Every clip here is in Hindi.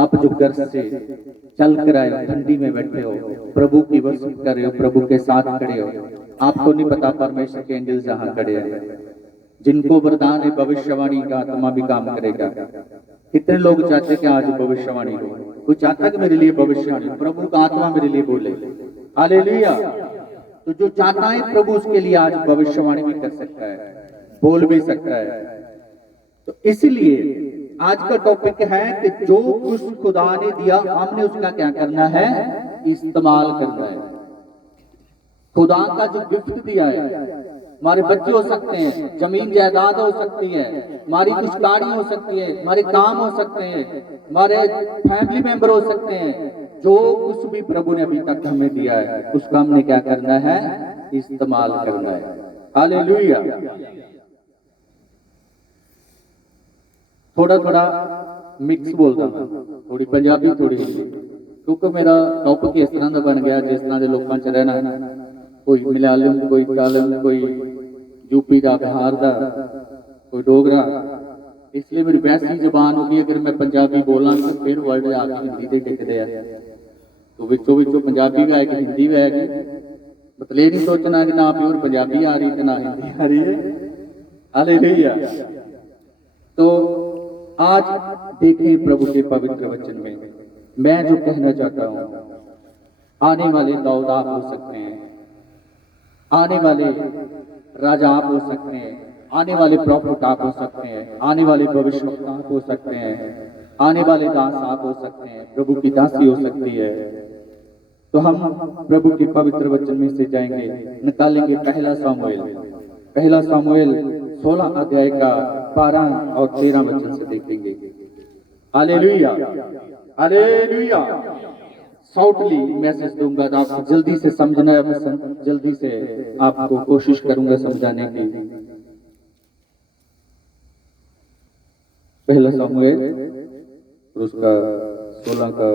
आप जो घर से चल कर आए हो, ठंडी में बैठे हो, प्रभु की वर्शिप कर रहे हो, प्रभु के साथ खड़े हो, आपको नहीं पता परमेश्वर के एंजल्स जहां खड़े हैं, जिनको वरदान है भविष्यवाणी का आत्मा भी काम करेगा। कितने लोग चाहते कि आज भविष्यवाणी हो, कोई चाहता कि मेरे लिए भविष्यवाणी, प्रभु का आत्मा मेरे लिए बोले, हालेलुया। तो जो चाहता है प्रभु उसके लिए आज भविष्यवाणी भी कर सकता है, बोल भी सकता है। तो इसलिए आज का टॉपिक है कि जो कुछ खुदा ने दिया हमने उसका क्या करना है, इस्तेमाल करना है। खुदा का जो गिफ्ट दिया है, हमारे बच्चे हो सकते हैं, जमीन जायदाद हो सकती है, हमारी कुछ गाड़ी हो सकती है, हमारे काम हो सकते हैं, हमारे फैमिली मेंबर हो सकते हैं, जो कुछ भी प्रभु ने अभी तक हमें दिया है उसका हमने क्या करना है, इस्तेमाल करना है। हालेलुया। थोड़ा थोड़ा मिक्स बोलता हूं, थोड़ी पंजाबी थोड़ी हिंदी, क्योंकि मेरा टॉपिक इस तरह का बन गया जिस तरह के लोगों च रहना, कोई मलयालम, कोई कालम, कोई यूपी का, बिहार का, कोई डोगरा, इसलिए मेरी वैसी जबान होगी। अगर मैं पंजाबी बोला तो फिर वर्ड आके हिंदी से टिकते हैं, तो विचों विचों पंजाबी भी आएगी, हिंदी भी आएगी, मतलब ये नहीं सोचना कि ना प्योर पंजाबी आ रही है ना हिंदी आ रही है। हालेलुया। तो आज देखें प्रभु के पवित्र वचन में मैं जो कहना चाहता हूं, आने वाले दाऊद आप हो सकते हैं, आने वाले राजा आप हो सकते हैं, आने वाले प्रॉफिट आप हो सकते हैं, आने वाले भविष्यवक्ता आप हो सकते हैं, आने वाले दास आप हो सकते हैं, प्रभु की दासी हो सकती है। तो हम प्रभु के पवित्र वचन में से जाएंगे, निकालेंगे पहला सामुएल 16 अध्याय का 12 और 13 वचन से देखेंगे। Hallelujah, hallelujah. साउटली मैसेज दूंगा तो आपको जल्दी से समझना है, जल्दी से आपको कोशिश करूंगा समझाने की। पहला सामुएल उसका 16 का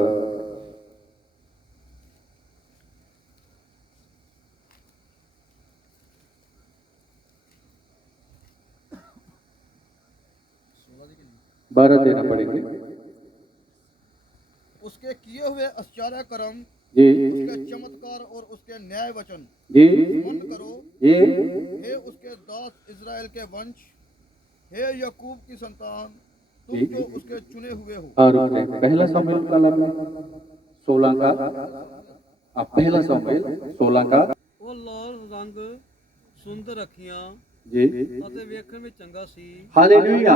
12 देना पड़ेंगे। उसके किए हुए आश्चर्य कर्म जी, उसके चमत्कार और उसके न्याय वचन जी, मन करो। जी, हे उसके दास इज़राइल के वंश, हे याकूब की संतान, तुम जी। जो उसके चुने हुए हो। और पहला सामुएल का लाभ 16 का, आप पहला सामुएल 16 का ਉਹ ਲਾਲ ਰੰਗ ਸੁੰਦਰ ਅੱਖੀਆਂ जी। ਅਤੇ ਵੇਖਣ ਵਿੱਚ ਚੰਗਾ ਸੀ। हालेलुया।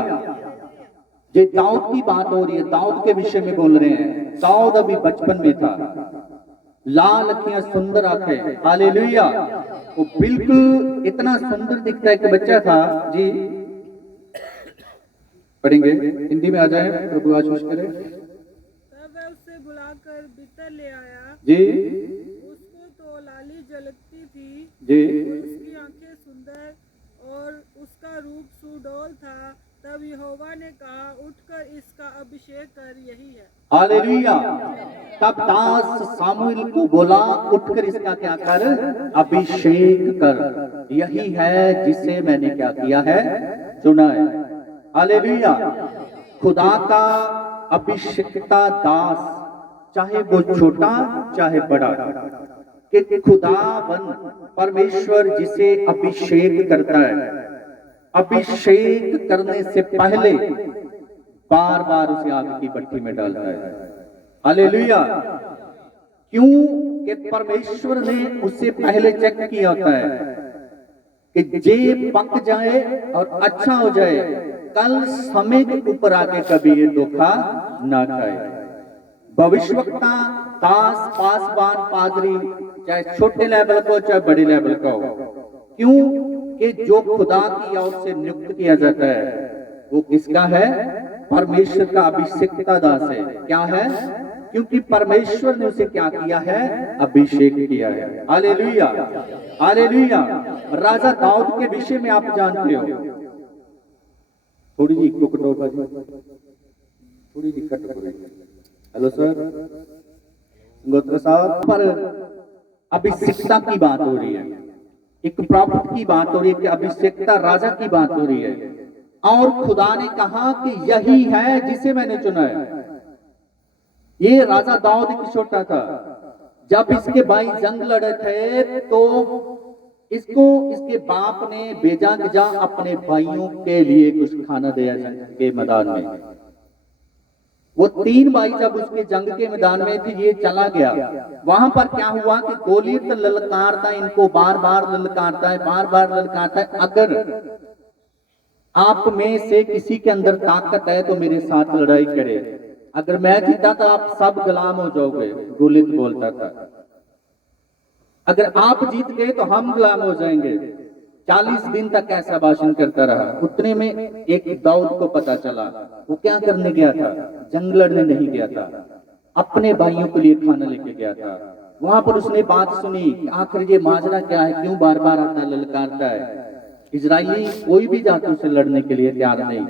ये दाऊद की बात हो रही है, दाऊद के विषय में बोल रहे हैं। दाऊद अभी बचपन में था, लाल अखियां, सुंदर आंखें, हालेलुया। वो बिल्कुल इतना सुंदर दिखता है कि बच्चा था। जी, पढ़ेंगे, हिंदी में आ जाए, प्रभु आशीष करे। तब वह उससे बुलाकर भीतर ले आया। जी, उसको तो लाली झलकती थी जी, और उसकी आंखें सुंदर और उसका रूप सुडौल था। तब यहोवा ने कहा, उठकर इसका अभिषेक कर, यही है। हालेलुया। तब दास सामुएल को बोला, उठकर इसका क्या कर, अभिषेक कर, यही है जिसे मैंने क्या किया है, चुना है। हालेलुया। खुदा का अभिषेकता दास, चाहे वो छोटा चाहे बड़ा, कि खुदावन परमेश्वर जिसे अभिषेक करता है, अभिषेक करने से पहले बार बार उसे आग की भट्टी में डालता है। हालेलुया। क्यों कि परमेश्वर ने उसे पहले चेक किया होता है कि जे पक जाए और अच्छा हो जाए, कल समय के ऊपर आके कभी ये धोखा ना खाए। भविष्यवक्ता, दास, पासवान, पादरी, चाहे छोटे लेवल का हो चाहे बड़े लेवल का हो, क्यों कि जो खुदा की ओर से नियुक्त किया जाता है वो किसका है, परमेश्वर का अभिषेकता दास है। क्या है, क्योंकि परमेश्वर ने उसे क्या किया है, अभिषेक किया है। Hallelujah, hallelujah. राजा दाऊद के विषय में आप जानते हो, थोड़ी जी कुकटोपा जी, थोड़ी जी कट हो रही है। हेलो सर, गोत्र साहब, पर अभिषेकता की बात हो रही है, एक प्रॉफिट की बात हो रही है, कि अभिषेकता राजा की बात हो रही है। और खुदा ने कहा कि यही है जिसे मैंने चुना है। ये राजा दाऊद की छोटा था। जब इसके भाई जंग लड़े थे तो इसको इसके बाप ने भेजा कि जा अपने भाइयों के लिए कुछ खाना दिया जंग के मैदान में। वो 3 भाई जब उसके जंग के मैदान में थे, ये चला गया। वहां पर क्या हुआ कि गोलियत ललकारता, इनको बार बार ललकारता है, बार बार ललकारता है, अगर आप में से किसी के अंदर ताकत है तो मेरे साथ लड़ाई करे, अगर मैं जीता तो आप सब गुलाम हो जाओगे, गोलियत बोलता था। अगर आप जीत गए तो हम गुलाम हो जाएंगे। 40 दिन तक ऐसा भाषण करता रहा। उतने में एक दाऊद को पता चला, वो क्या करने गया था, जंग लड़ने नहीं गया था, अपने भाइयों के लिए खाना लेके गया था। वहां पर उसने बात सुनी, आखिर ये माजरा क्या है, क्यों बार बार आता है, ललकारता है। इजरायली कोई भी जाते उसे लड़ने के लिए तैयार नहीं,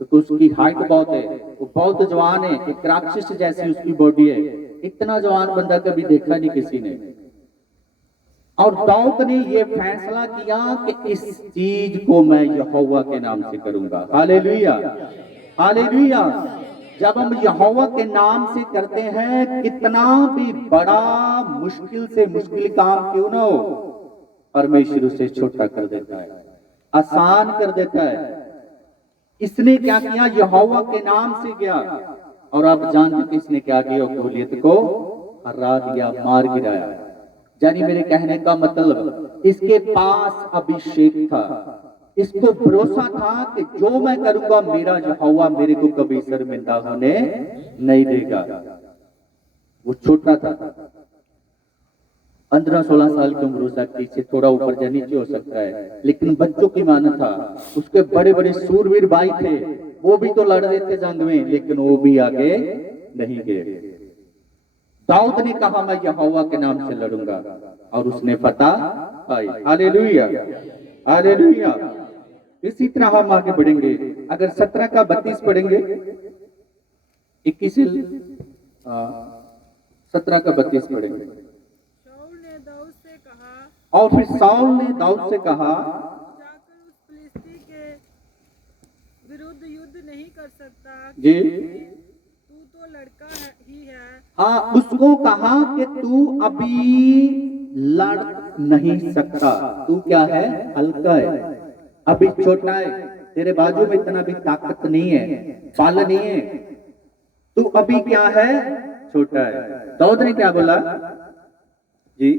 तो उसकी हाइट बहुत है, वो बहुत जवान है, एक राक्षस जैसी उसकी बॉडी है। इतना जवान बंदा कभी देखा नहीं किसी ने। और दाऊद ने ये फैसला किया कि इस चीज को मैं यहोवा के नाम से करूंगा। Hallelujah, hallelujah. जब हम यहोवा के नाम से करते हैं, कितना भी बड़ा मुश्किल से मुश्किल काम क्यों ना हो, परमेश्वर उसे छोटा कर देता है, आसान कर देता है। इसने क्या किया, यहोवा के नाम से गया, और आप जानते कि इसने क्या किया, गोलियत को हरा दिया, मार गिराया। यानी मेरे कहने का मतलब, इसके पास अभिषेक था, इसको भरोसा था कि जो मैं करूंगा मेरा यहोवा मेरे को कभी शर्मिंदा होने नहीं देगा। वो छोटा था, 15-16 साल की उम्र हो सकती है, थोड़ा ऊपर या नीचे हो सकता है, लेकिन बच्चों की माना था। उसके बड़े बड़े सूरवीर भाई थे, वो भी तो लड़ रहे थे जंग में, लेकिन वो भी आगे नहीं गए। दाऊद ने कहा मैं यहोवा के नाम से लड़ूंगा, और उसने फतह पाई। Hallelujah, hallelujah. इसी तरह हम आगे बढ़ेंगे। अगर 17 का 32 पढ़ेंगे, 21 17 का 32 पढ़ेंगे। शाऊल ने दाऊद से कहा, और फिर शाऊल ने दाऊद से कहा, जाकर उस फिलिस्ती के विरुद्ध युद्ध नहीं कर सकता जी, तू तो लड़का ही है। हाँ, उसको कहा कि तू अभी लड़ नहीं सकता, तू क्या है, हल्का है, अभी छोटा है, तेरे बाजू में इतना भी ताकत नहीं है, बल नहीं है, तू अभी क्या है, छोटा है। दाऊद ने क्या बोला जी,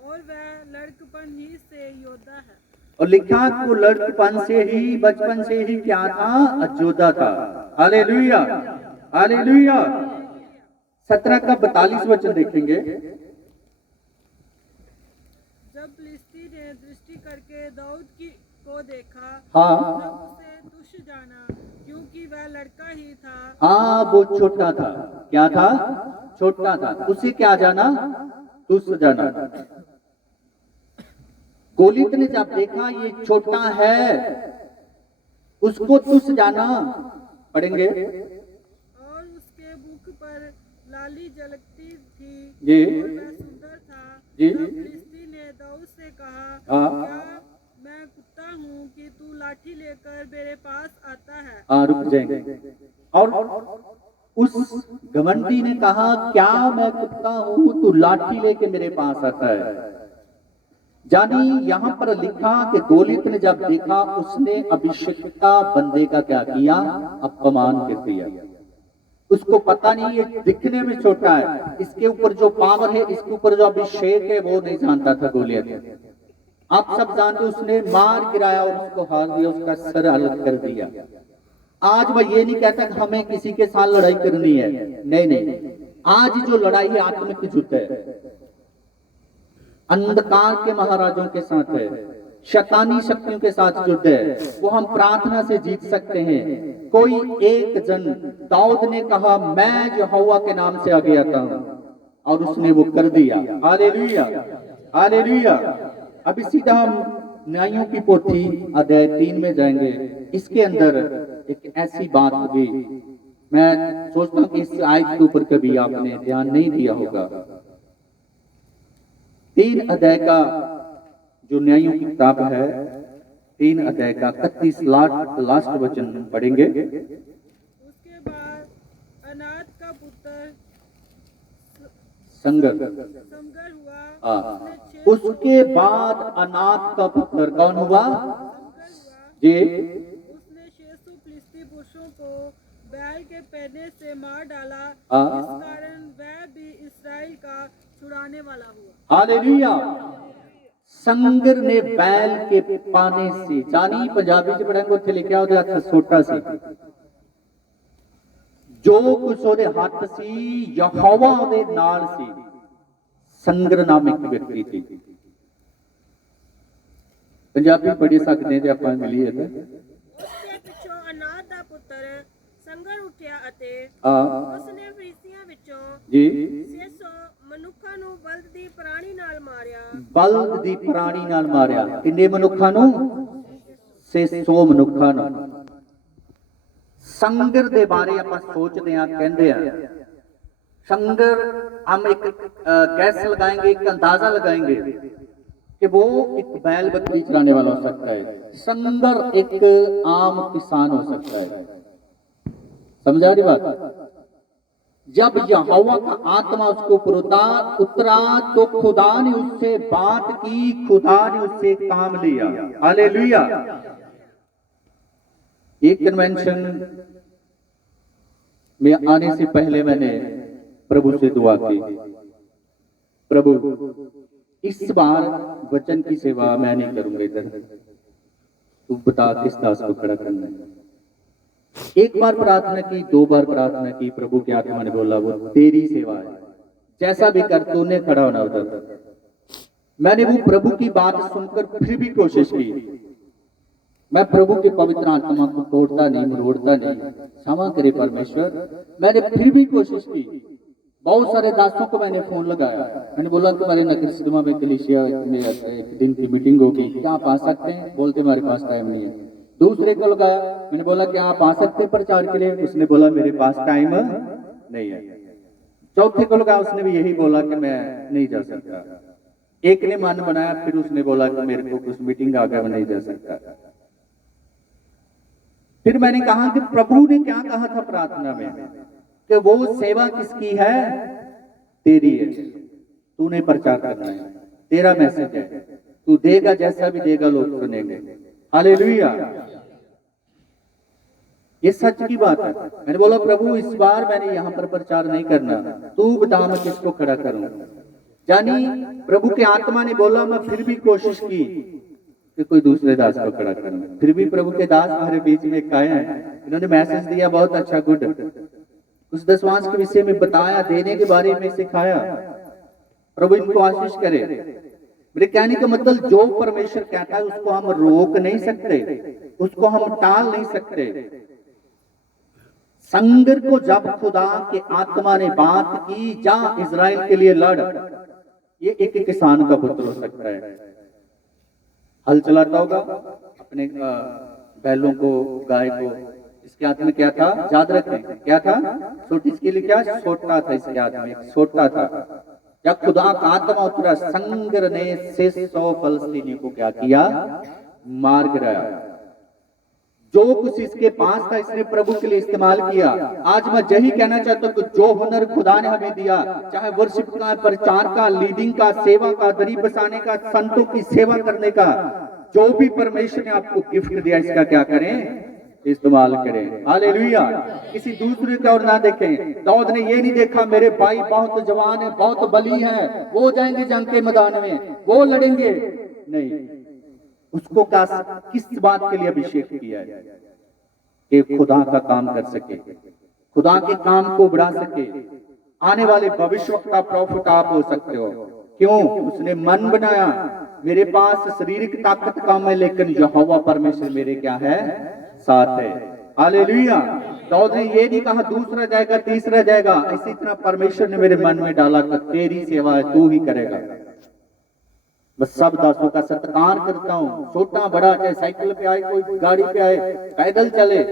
और वह लड़कपन ही से योद्धा है। और लिखा को लड़कपन से ही, बचपन से ही क्या था, योद्धा था। Hallelujah, hallelujah. 17 का 42 वचन देखेंगे। जब फिलिस्ती ने दृष्टि करके दाऊद को देखा, हाँ, तब उसे तुच्छ जाना, क्योंकि वह लड़का ही था। हाँ, वो छोटा था, क्या था, छोटा था, उसे क्या जाना, तुच्छ जाना। गोलियत ने जब देखा ये छोटा है, उसको तुच्छ जाना। पढ़ेंगे, और उसके मुख पर लाली झलकती थी, जी, और वह सुंदर था। जी, तब फिलिस्ती ने दाऊद से कहा, हाँ, क्या मैं कुत्ता हूँ कि तू लाठी लेकर मेरे पास आता है। हाँ, रुक जाएंगे। और उस घमंडी ने कहा, क्या मैं कुत्ता हूं, तू लाठी लेके मेरे पास आता है। जानी यहां पर लिखा कि गोलियत ने जब देखा, उसने अभिषिक्ता बंदे का क्या किया, अपमान कर दिया। उसको पता नहीं ये दिखने में छोटा है, इसके ऊपर जो पावर है, इसके ऊपर जो अभिषेक है, वो नहीं जानता था गोलियत। आप सब जानते, उसने मार गिराया और उसको हार दिया, उसका सर अलग कर दिया। आज मैं ये नहीं कहता कि हमें किसी के साथ लड़ाई करनी है, नहीं नहीं, आज जो लड़ाई है आत्मिक युद्ध है, अंधकार के महाराजों के साथ है, शैतानी शक्तियों के साथ युद्ध है, वो हम प्रार्थना से जीत सकते हैं। कोई एक जन, दाऊद ने कहा मैं यहोवा के नाम से आगे आता हूं, और उसने वो कर दिया। Hallelujah, hallelujah. अभी सीधा हम न्यायों की पोथी अध्याय 3 में जाएंगे। इसके अंदर एक ऐसी बात होगी, मैं सोचता हूं कि इस आयत के ऊपर कभी आपने ध्यान नहीं दिया होगा। 3 अध्याय का जो न्यायों की किताब है, 3 अध्याय का 31 लास्ट वचन पढ़ेंगे। उसके बाद अनाथ का पुत्र संगर। समगर हुआ। हाँ, उसने 600 उसके बाद अनाथ का पुत्र कौन हुआ समगर हुआ। जी? उसने 600 फिलिस्ती पुरुषों को बैल के पहने से मार डाला। हाँ। इस कारण वह भी इसराइल का छुड़ाने वाला हुआ। हालेलुया। संगर ने बैल के पाने से जानी पंजाबी च पढ़ांगे उत्थे लिखा ਉਹਦੇ हथ सोटा सी जो कुछ ਉਹਦੇ हथ सी यहोवा ਉਹਦੇ ਨਾਲ ਸੀ। संगर नाम एक व्यक्ति थी। पंजाबी पढ़ी सकते ਤੇ ਆਪਾਂ ਮਿਲੀਏ ਤੇ उसके पिछों अनाथ ਦਾ ਪੁੱਤਰ ਸੰਗਰ ਉੱਠਿਆ ਅਤੇ ਹਾਂ ਉਸਨੇ ਫਰੀਸੀਆਂ ਵਿੱਚੋਂ जी 600 ਮਨੁੱਖਾਂ ਨੂੰ ਬਲਦ ਦੀ ਪ੍ਰਾਣੀ ਨਾਲ ਮਾਰਿਆ। ਬਲਦ ਦੀ ਪ੍ਰਾਣੀ ਨਾਲ ਮਾਰਿਆ। ਕਿੰਨੇ ਮਨੁੱਖਾਂ ਨੂੰ 600 ਮਨੁੱਖਾਂ ਨੂੰ। संगर ਦੇ ਬਾਰੇ ਆਪਾਂ ਸੋਚਦੇ ਆ ਕਹਿੰਦੇ ਆ संगर हम एक गैस लगाएंगे एक अंदाजा लगाएंगे कि वो एक बैल बकरी चराने वाला हो सकता है। संगर एक आम किसान हो सकता है। समझा रही बात? जब यहोवा का आत्मा उसके ऊपर उतरा तो खुदा ने उससे बात की, खुदा ने उससे काम लिया। हालेलुया। एक कन्वेंशन में आने से पहले मैंने प्रभु से दुआ की, प्रभु इस बार वचन की सेवा मैं नहीं करूंगा इधर, तू बता किस दास को खड़ा करना है। एक बार प्रार्थना की, 2 बार प्रार्थना की, प्रभु की आत्मा ने बोला वो तेरी सेवा है, जैसा भी कर तूने खड़ा होना उधर। मैंने वो प्रभु की बात सुनकर फिर भी कोशिश की। मैं प्रभु के पवित्र आत्मा को तोड़ता नहीं, मरोड़ता नहीं, क्षमा करे परमेश्वर। मैंने फिर भी कोशिश की। बहुत सारे दासों को मैंने फोन लगाया, मैंने बोला तुम्हारे नगर सिद्धमा में कलीसिया में एक दिन की मीटिंग होगी, क्या आप आ सकते हैं? बोलते हमारे पास टाइम नहीं है। दूसरे को लगाया, मैंने बोला क्या आप आ सकते हैं प्रचार के लिए? उसने बोला मेरे पास टाइम नहीं है। चौथे को लगाया, उसने भी यही बोला कि मैं नहीं जा सकता। एक ने मन बनाया, फिर उसने बोला कि मेरे को कुछ मीटिंग आ गया, मैं नहीं जा सकता। फिर मैंने कहा कि प्रभु ने क्या कहा था प्रार्थना में कि वो सेवा किसकी है? तेरी है, तूने प्रचार करना है, तेरा मैसेज है, तू देगा जैसा भी देगा लोग सुनेंगे। हालेलुया। ये सच की बात है। मैंने बोला प्रभु इस बार मैंने यहाँ पर प्रचार नहीं करना, तू बता मैं किसको खड़ा करूं। जानी प्रभु के आत्मा ने बोला, मैं फिर भी कोशिश की कि कोई दूसरे दास को खड़ा करना। फिर भी प्रभु के दास हमारे बीच में आए हैं, इन्होंने मैसेज दिया बहुत अच्छा, गुड, उस दशवांश के विषय में बताया, देने के बारे में सिखाया। प्रभु इनको आशीष करे। मेरे कहने का मतलब जो परमेश्वर कहता है उसको हम रोक नहीं सकते, उसको हम टाल नहीं सकते। संगर को जब खुदा के आत्मा ने बात की, जा इजराइल के लिए लड़, ये एक किसान का पुत्र हो सकता है। हल चलाता होगा अपने बैलों को, गाय को। इसके हाथ में क्या था? याद रखें क्या था? छोटी इसके लिए क्या सोटा था, इसके हाथ में एक सोटा था। जब खुदा का आत्मा उतरा, संगर ने 600 फलस्तीनियों को क्या किया? मार गिराया। जो कुछ इसके पास था इसने प्रभु के लिए इस्तेमाल किया। आज मैं यही कहना चाहता हूँ कि जो हुनर खुदा ने हमें दिया, चाहे वर्शिप का, प्रचार का, लीडिंग का, सेवा का, दरी बसाने का, संतों की सेवा करने का, जो भी परमेश्वर ने आपको गिफ्ट दिया इसका क्या करें? इस्तेमाल करें। हालेलुया। किसी दूसरे की ओर ना देखें। दाऊद ने ये नहीं देखा मेरे भाई बहुत जवान है, बहुत बली है, वो जाएंगे जंग के मैदान में, वो लड़ेंगे, नहीं। उसको किस बात के लिए अभिषेक किया है? कि खुदा का काम कर सके, खुदा के काम को बढ़ा सके, आने वाले भविष्यवक्ता प्रॉफिट आप हो सकते हो। क्यों? उसने मन बनाया मेरे पास शारीरिक ताकत कम है लेकिन यहोवा परमेश्वर मेरे क्या है? साथ है। हालेलुया। दाऊद ने ये नहीं कहा दूसरा जाएगा तीसरा जाएगा, इसी तरह परमेश्वर ने मेरे मन में डाला कि तेरी सेवा है, तू ही करेगा। बस सब दासों का सत्कार करता हूँ, छोटा बड़ा, चाहे साइकिल पे आए, कोई गाड़ी पे आए, पैदल चले,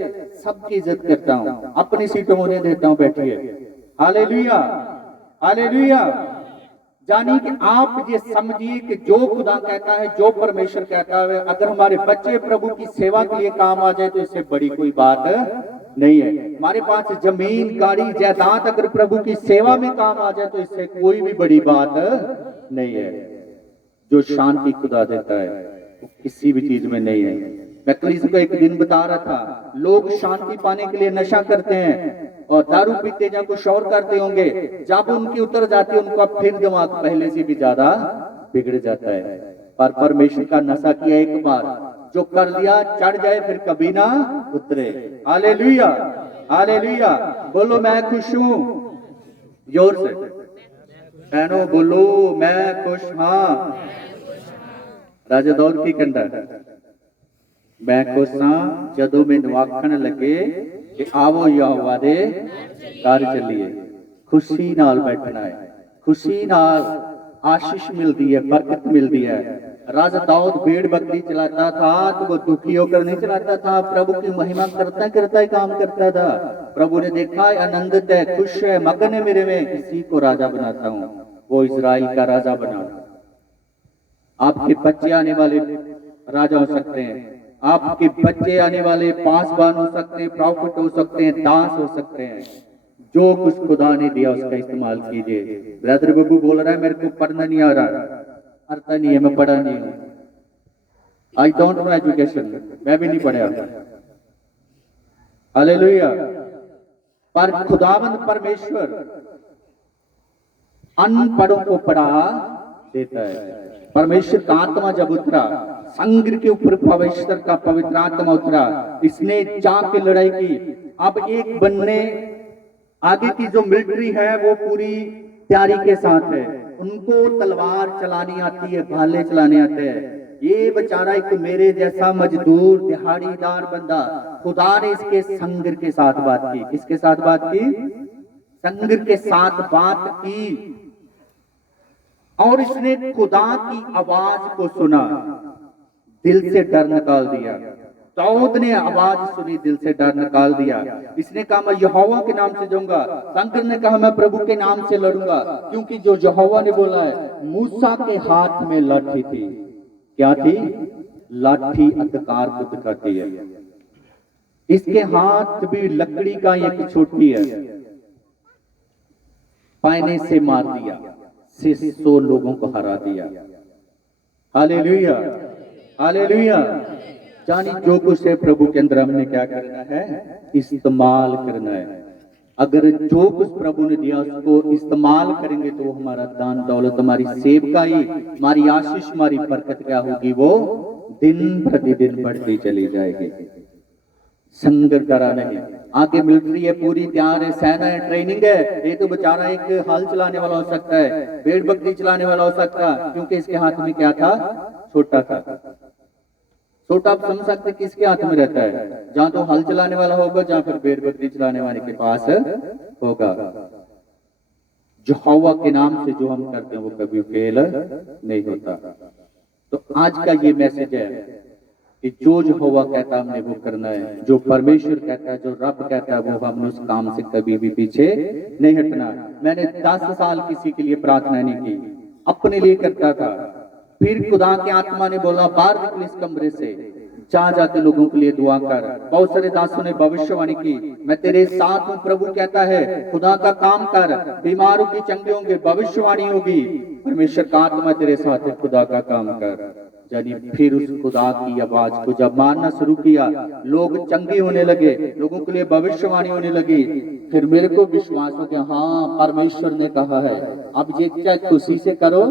सबकी इज्जत करता हूँ, अपनी सीटों में देता हूँ, बैठिए। हालेलुया। हालेलुया। जानिए कि आप ये समझिए कि जो खुदा कहता है, जो परमेश्वर कहता है, अगर हमारे बच्चे प्रभु की सेवा के लिए काम आ जाए तो इससे बड़ी कोई बात नहीं है। हमारे पास जमीन, गाड़ी, जायदाद अगर प्रभु की सेवा में काम आ जाए तो इससे कोई भी बड़ी बात नहीं है। जो शांति खुदा देता है वो किसी भी चीज में नहीं है। मैं कलीसिया को एक दिन बता रहा था, लोग शांति पाने के लिए नशा करते हैं और दारू पीते या कुछ और करते होंगे, जब उनकी उतर जाती है उनका फिर दिमाग पहले से भी ज्यादा बिगड़ जाता है। पर परमेश्वर का नशा किया एक बार, जो कर लिया चढ़ जाए फिर कभी ना उतरे। Hallelujah, hallelujah. बोलो मैं खुश हूं, जोर से बहनों बोलो मैं खुश हाँ। राजा दौद की कंडा, मैं खुश हाँ जदों मैनू आखण लगे कि आवो यहोवा दे घर चलिए। खुशी नाल बैठना है, खुशी नाल आशीष मिलती है, बरकत मिलती है। राजा दाऊद भेड़ बकरी चलाता था तो वो दुखी होकर नहीं चलाता था, प्रभु की महिमा करता करता ही काम करता था। प्रभु ने देखा आनंदित है, खुश है, मगन है मेरे में, इसी को राजा बनाता हूं, वो इजराइल का राजा बना। आपके बच्चे आने वाले राजा हो सकते हैं, आपके बच्चे आने वाले पासवान हो सकते हैं, प्रॉफिट हो सकते हैं, दास हो सकते हैं। जो कुछ खुदा ने दिया उसका इस्तेमाल कीजिए। ब्रदर बब्बू बोल रहा है मेरे को पढ़ना नहीं आ रहा, आता नहीं है, मैं पढ़ा नहीं हूं, आई डोंट नो एजुकेशन, मैं भी नहीं पढ़ा। हालेलुया। पर खुदावंद परमेश्वर अनपढ़ों को पढ़ा देता है। परमेश्वर का आत्मा जब उतरा संग्र के ऊपर, परमेश्वर का पवित्र आत्मा उतरा, इसने जाके लड़ाई की। अब एक बनने आगे की जो मिलिट्री है वो पूरी तैयारी के साथ है, उनको तलवार चलानी आती है, भाले चलाने आते हैं। ये बेचारा एक मेरे जैसा मजदूर दिहाड़ीदार बंदा, खुदा ने इसके संग्र के साथ बात की। किसके साथ बात की? संग्र के साथ बात की, और इसने खुदा की आवाज को सुना, दिल से डर निकाल दिया। दाऊद ने आवाज सुनी, दिल से डर निकाल दिया। इसने कहा मैं यहोवा के नाम से जाऊंगा। संकर ने कहा मैं प्रभु के नाम से लड़ूंगा, क्योंकि जो यहोवा ने बोला है। मूसा के हाथ में लाठी थी, क्या थी? लाठी अंधकार को दिखाती है। इसके हाथ भी लकड़ी का एक छोटी है, पायने से मार दिया, 600 लोगों को हरा दिया। Hallelujah, hallelujah. जानी जो कुछ है प्रभु के अंदर हमने क्या करना है? इस्तेमाल करना है। अगर जो कुछ प्रभु ने दिया उसको इस्तेमाल करेंगे तो हमारा दान दौलत, हमारी सेवकाई, हमारी आशीष, हमारी बरकत क्या होगी? वो दिन प्रतिदिन बढ़ती चली जाएगी। संघर्ष करा नहीं। आगे मिलिट्री है, पूरी तैयार है, सेना है, ट्रेनिंग है। ये तो बेचारा एक हल चलाने वाला हो सकता है, भेड़ बकरी चलाने वाला हो सकता है, क्योंकि इसके हाथ में क्या था? छोटा था। छोटा आप समझ सकते किसके हाथ में रहता है? जहां तो हल चलाने वाला होगा, जहां फिर भेड़ बकरी चलाने वाले के पास होगा। यहोवा के नाम से जो हम करते हैं वो कभी फेल नहीं होता। तो आज का ये मैसेज है कि जो यहोवा कहता है हमने वो करना है, जो परमेश्वर कहता है, जो रब कहता है, वो हमने उस काम से कभी भी पीछे नहीं हटना। मैंने 10 साल किसी के लिए प्रार्थना नहीं की, अपने लिए करता था। फिर खुदा के आत्मा ने बोला बाहर निकल इस कमरे से, जा जाके लोगों के लिए दुआ कर। बहुत सारे दासों ने भविष्यवाणी की, मैं तेरे साथ हूं, प्रभु कहता है, खुदा का काम कर, बीमारों की चंगे होंगे, भविष्यवाणी होगी, परमेश्वर का आत्मा तेरे साथ है, खुदा का काम कर। यानी फिर उस खुदा की आवाज को जब मानना शुरू किया, लोग चंगे होने लगे, लोगों के लिए भविष्यवाणी होने लगी। फिर मेरे को विश्वास हो गया, हाँ परमेश्वर ने कहा है, अब ये चाहे खुशी से करो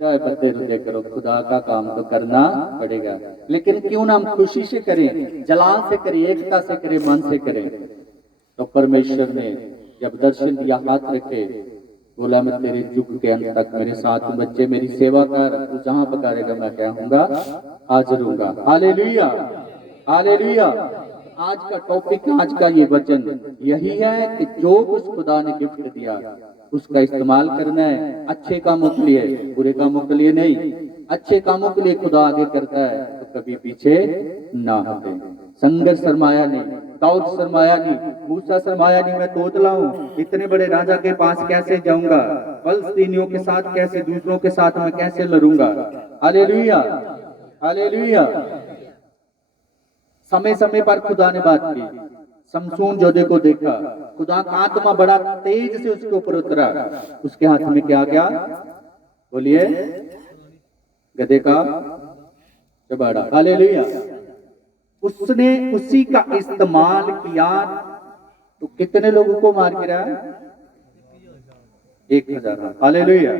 चाहे बदले हृदय करो, खुदा का काम तो करना पड़ेगा। लेकिन क्यों ना हम खुशी से करें, जलाल से करें, एकता से करें, मन से करें। तो परमेश्वर ने जब दर्शन दिया, हाथ रखे, बोला मैं तेरे युग के अंत तक मेरे साथ बच्चे मेरी सेवा कर, तू जहां पकारेगा मैं क्या हूँगा, हाजिर हूँगा। Hallelujah, hallelujah. आज का टॉपिक, आज का ये वचन यही है कि जो कुछ खुदा ने गिफ्ट दिया उसका इस्तेमाल करना है, अच्छे कामों के लिए, बुरे कामों के लिए नहीं। अच्छे कामों के लिए खुदा आगे करता है तो कभी पीछे ना हटे। संघर्ष शर्माया नहीं, दाऊद शर्माया नहीं, मूसा शर्माया नहीं, मैं तोतला हूँ, इतने बड़े राजा के पास कैसे जाऊंगा, फलस्तीनियों के साथ कैसे, दूसरों के साथ मैं कैसे लड़ूंगा। Hallelujah, hallelujah. समय समय पर खुदा ने बात की, समसून जोधे को देखा, खुदा का आत्मा बड़ा तेज से उसके ऊपर उतरा, उसके हाथ में क्या क्या, बोलिए, गधे का चबाड़ा। हालेलुया। उसने उसी का इस्तेमाल किया तो कितने लोगों को मार गिरा? 1000। हालेलुया।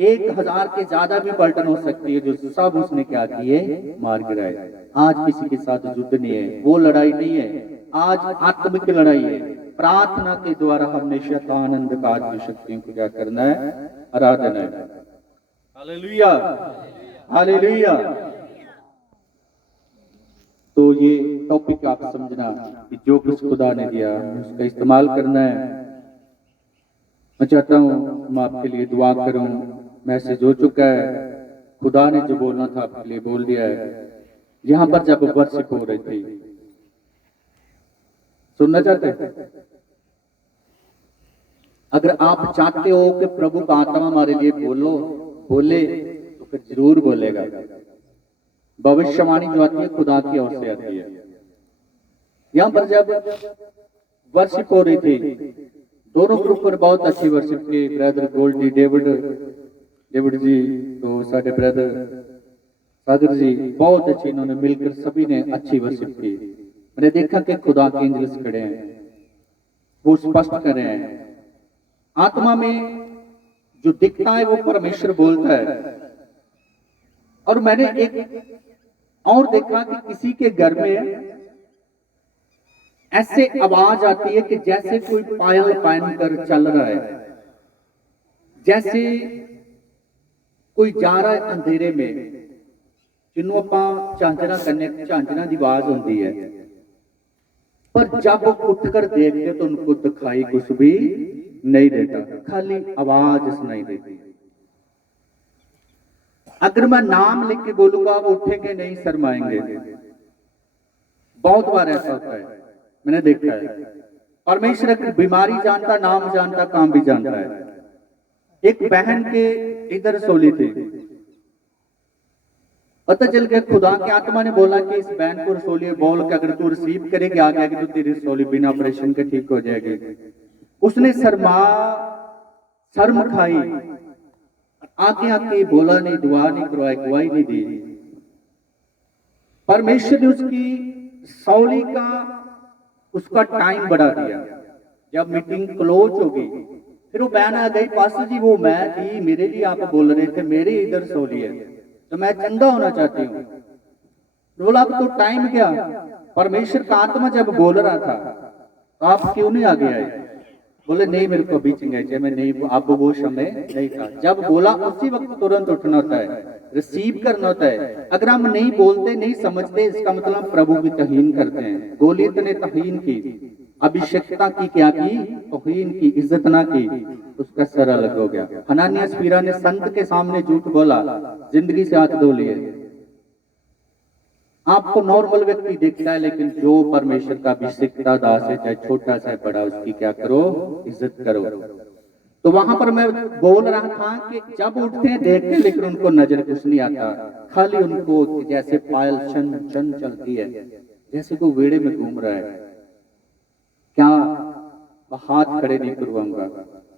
1000 के ज्यादा भी पलटन हो सकती है, जो सब उसने क्या किए, मार गिराए। आज किसी के साथ युद्ध नहीं है, वो लड़ाई नहीं है, आज आत्मिक लड़ाई है। प्रार्थना के द्वारा हमने शैतान अंधकार की शक्तियों को क्या करना है, आराधना है। Hallelujah, hallelujah. तो ये टॉपिक आप समझना कि जो कुछ खुदा ने दिया उसका इस्तेमाल करना है। मैं चाहता हूँ मैं आपके लिए दुआ करूं। मैसेज हो चुका है, खुदा ने जो बोलना था आपके लिए बोल दिया है। यहां पर जब वर्शिप हो रही थी, सुनना चाहते हैं? अगर आप चाहते हो कि प्रभु का आत्मा हमारे लिए बोले तो फिर जरूर बोलेगा। भविष्यवाणी जो आती है खुदा की ओर से आती है। यहां पर जब वर्शिप हो रही थी, दोनों ग्रुप पर बहुत अच्छी वर्शिप की। ब्रदर गोल्डी डेविड जी, तो साडे ब्रदर सागर जी बहुत अच्छी, इन्होंने मिलकर सभी ने अच्छी वर्शिप की। मैंने देखा कि खुदा के एंजल्स खड़े हैं, वो स्पष्ट कर रहे हैं। आत्मा में जो दिखता है वो परमेश्वर बोलता है। और मैंने एक और देखा कि किसी के घर में ऐसे आवाज आती है कि जैसे कोई पायल पहनकर चल रहा है, जैसे कोई जा रहा है अंधेरे में, जिन्हों आप झांझरा करने, झांझरा की आवाज होती है। पर जब उठकर देखते तो उनको दिखाई कुछ भी नहीं देता, खाली आवाज सुनाई देती। अगर मैं नाम लिख के बोलूंगा वो उठेंगे नहीं, शर्माएंगे। बहुत बार ऐसा होता है, मैंने देखा है। परमेश्वर बीमारी जानता, नाम जानता, काम भी जानता है। एक बहन के इधर सोली थी, पता चल गया खुदा के आत्मा ने बोला कि इस बहन को रसोली बोल के अगर तू रिसीव करेगी आगे तो तेरी रसोली बिना ऑपरेशन के ठीक हो जाएगी। उसने शर्म खाई, आके आके बोला नहीं, दुआ नहीं करवाई, गवाही नहीं दी। परमेश्वर ने उसकी सौली का उसका टाइम बढ़ा दिया। जब मीटिंग क्लोज हो गई, फिर वो बहन आ गई, पास्टर जी वो मैं थी, मेरे लिए आप बोल रहे थे, मेरे इधर सौली है तो मैं चंगा होना चाहती हूँ। बोला अब तो टाइम क्या, परमेश्वर का आत्मा जब बोल रहा था तो आप क्यों नहीं आगे आए? बोले नहीं मेरे को अभी चंगाई चाहिए, मैं नहीं, अब वो समय नहीं था। जब बोला उसी वक्त तुरंत उठना होता है, रिसीव करना होता है। अगर हम नहीं बोलते, नहीं समझते, इसका मतलब प्रभु की तहीन करते हैं। गोलियत ने तहीन की, अभिषेकता की क्या की, तौहीन की, इज्जत ना की, उसका सर अलग हो गया। हनानिया सफीरा ने संत के सामने झूठ बोला, जिंदगी से हाथ धो लिए। आपको नॉर्मल व्यक्ति दिखता है, लेकिन जो परमेश्वर का अभिषेकता दास है, चाहे छोटा चाहे बड़ा, उसकी क्या करो, इज्जत करो। तो वहां पर मैं बोल रहा था कि जब उठते हैं देखते, लेकिन उनको नजर कुछ नहीं आता, खाली उनको जैसे पायल छन छन चलती है, जैसे कोई वेड़े में घूम रहा है। क्या हाथ खड़े नहीं करवाऊंगा,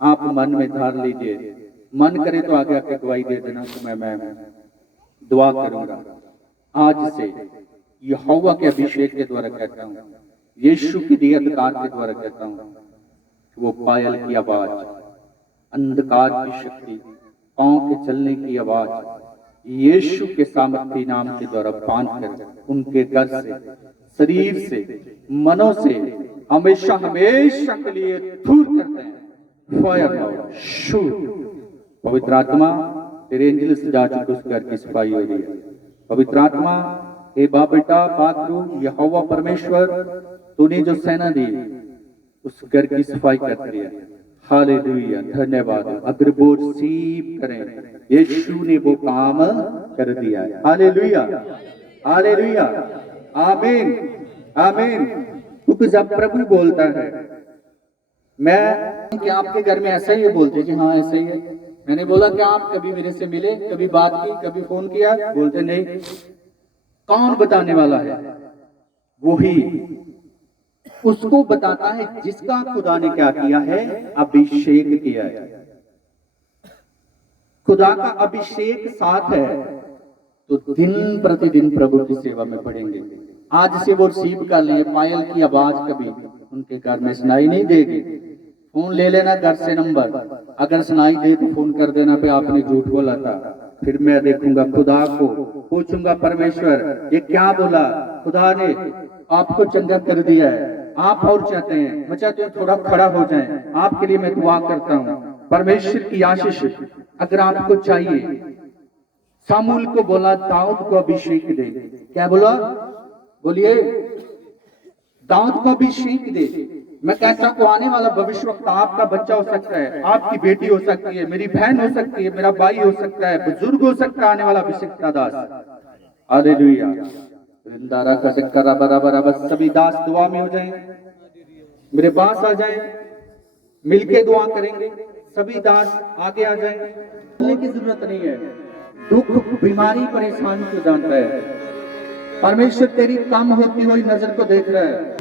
आप मन में धार लीजिए, मन करे तो आगे आके गवाही दे देना तो मैं दुआ करूंगा। आज से यहोवा के अभिषेक के द्वारा कहता हूं, यीशु की दिए अधिकार के द्वारा कहता हूं, वो पायल की आवाज, अंधकार की शक्ति, पांव के चलने की आवाज, यीशु के सामर्थ्य नाम के द्वारा बांध कर उनके घर से, शरीर से, मनों से हमेशा हमेशा के लिए दूर करते हैं। Fire shoot. पवित्र आत्मा तेरे एंजल से जा चुके उस घर की सफाई हो रही है। पवित्र आत्मा, हे बाप बेटा पात्रू यहोवा परमेश्वर, तूने जो सेना दी उस घर की सफाई कर दी है। हालेलुया, धन्यवाद। अगर वो रिसीव करें, यीशु ने वो काम कर दिया है। हालेलुया, हालेलुया, आमीन, आमीन। क्योंकि जब प्रभु बोलता है, मैं कि आपके घर में ऐसा ही है, बोलते कि हाँ ऐसा ही है। मैंने बोला कि आप कभी मेरे से मिले, कभी बात की, कभी फोन किया? बोलते नहीं। कौन बताने वाला है? वही उसको बताता है जिसका खुदा ने क्या किया है, अभिषेक किया है। खुदा का अभिषेक साथ है तो दिन प्रतिदिन प्रभु की सेवा में पड़ेंगे। आज से वो रिसीव कर लिए, पायल की आवाज कभी उनके घर में सुनाई नहीं देगी। फोन ले लेना घर से नंबर, अगर सुनाई दे तो फोन कर देना पे आपने झूठ बोला था। फिर मैं देखूंगा खुदा को, पूछूंगा परमेश्वर ये क्या बोला। खुदा ने आपको चंगा कर दिया है, आप और चाहते हैं, मैं चाहती हूँ थोड़ा खड़ा हो जाए, आपके लिए मैं दुआ करता हूँ। परमेश्वर की आशीष अगर आपको चाहिए, सामूल को बोला दाऊद को अभिषेक दे। क्या बोला? बोलिए, दाऊद को अभिषेक दे। मैं कहता हूं आने वाला भविष्य वक्त आपका बच्चा हो सकता है, आपकी बेटी हो सकती है, मेरी बहन हो सकती है, मेरा भाई हो सकता है, बुजुर्ग हो सकता है, आने वाला अभिषेक का दास। हालेलुया। वृंदारा का चक्कर बराबर सभी दास दुआ में हो जाएं, मेरे पास आ जाएं, मिलके दुआ करेंगे। सभी दास आगे आ जाएं, बोलने की जरूरत नहीं है। दुख बीमारी परेशानी को जानता है परमेश्वर। तेरी कम होती हुई नजर को देख रहा है।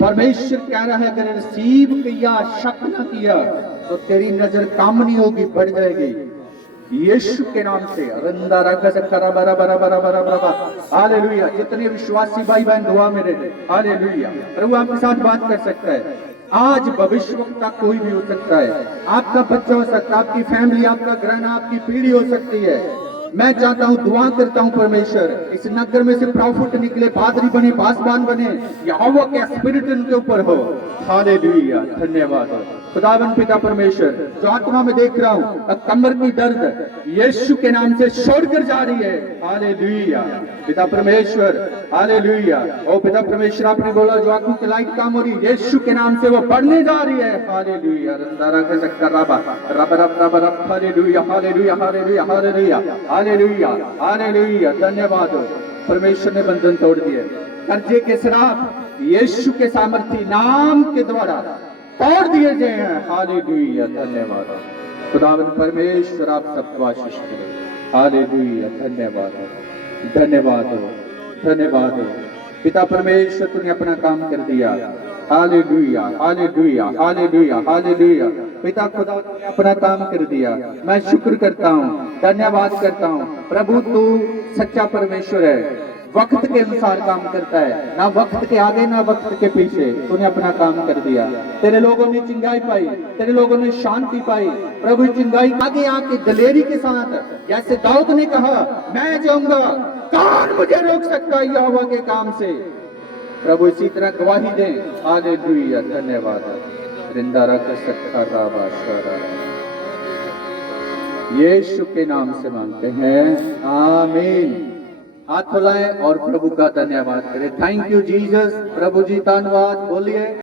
परमेश्वर कह रहा है अगर रिसीव किया, शक न किया तो तेरी नजर कम नहीं होगी, बढ़ जाएगी। यीशु के नाम से हालेलुया। जितने विश्वासी भाई बहन दुआ में रहे, हालेलुया। प्रभु आपके साथ बात कर सकता है। आज भविष्य वक्त का कोई भी हो सकता है, आपका बच्चा हो सकता है, आपकी फैमिली, आपका घराना, आपकी पीढ़ी हो सकती है। मैं चाहता हूं, दुआ करता हूं परमेश्वर इस नगर में से प्रॉफिट निकले, पादरी बने, पासवान बने, यहोवा के स्पिरिट उनके ऊपर हो। हालेलुया। धन्यवाद खुदावन पिता परमेश्वर। जो आत्मा में देख रहा हूं कमर की दर्द यीशु के नाम से छोड़कर जा रही है। हालेलुया पिता परमेश्वर, हालेलुया। ओ पिता परमेश्वर, आपने बोला जो आंखों की लाइट काम हो रही है यीशु के नाम से वो बढ़ने जा रही है। हालेलुया। रंदारा का चक्कर रबा रब रब रब रब। Hallelujah hallelujah hallelujah hallelujah hallelujah hallelujah. धन्यवाद परमेश्वर ने बंधन तोड़ दिए, कर्जे के शराब यीशु के सामर्थी नाम के द्वारा तोड़ दिए गए हैं। हालेलुया। धन्यवाद खुदावन परमेश्वर, आप सबको आशीष करें। हालेलुया। धन्यवाद धन्यवाद धन्यवाद पिता परमेश्वर, तूने अपना काम कर दिया। Hallelujah hallelujah hallelujah hallelujah. पिता खुदा, तूने अपना काम कर दिया। मैं शुक्र करता हूँ, धन्यवाद करता हूँ। प्रभु तू सच्चा परमेश्वर है, वक्त के अनुसार काम करता है, ना वक्त के आगे ना वक्त के पीछे। तूने अपना काम कर दिया। तेरे लोगों ने चिंगाई पाई, तेरे लोगों ने शांति पाई। प्रभु चिंगाई आगे आके दलेरी के साथ, जैसे दाऊद ने कहा मैं जाऊंगा, कौन मुझे रोक सकता है यहोवा के काम से। प्रभु इसी तरह गवाही दे। हालेलुया। धन्यवाद। रिंदारा का सत्ता राबा शारा यीशु के नाम से मांगते हैं, आमीन। हाथ फैलाएं और प्रभु का धन्यवाद करें। Thank you Jesus. प्रभु जी धन्यवाद बोलिए।